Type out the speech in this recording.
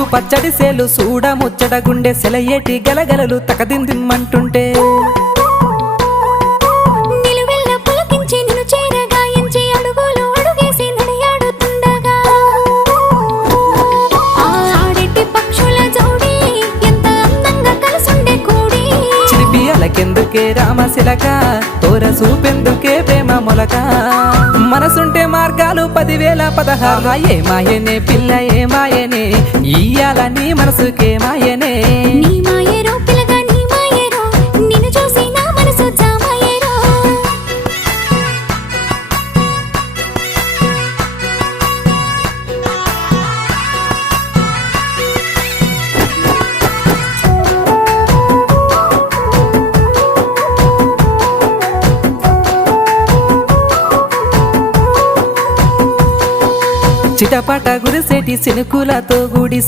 ముద్దు పచ్చడి సేలు సూడ ముచ్చట గుండె సెలయేటి గలగలలు తకదిందిమ్మంటుంటే నిలువెల్ల పులకించి నిన్ను చేరగాయించి అడుగులు అడుగేసి నడియాడుతుండగా ఆడెట్టి పక్షుల జోడి ఎంత అందంగా కలుసుండే కూడి చిలిపి అలకెందుకే రామశిలక తోర సూపెందుకే ప్రేమ మొలక మనసుంటే మార్గాలు 10,016 ఏ మాయనే పిల్ల ఏ మాయనే ఇయ్యాల నీ మనసుకే మాయనే నీ మాయేరో పిల్లగా నీ మాయేరో నిన్ను చూసి నా మనసు జామాయేరో చిటపట గురిసేటి సినుకులతో గుడి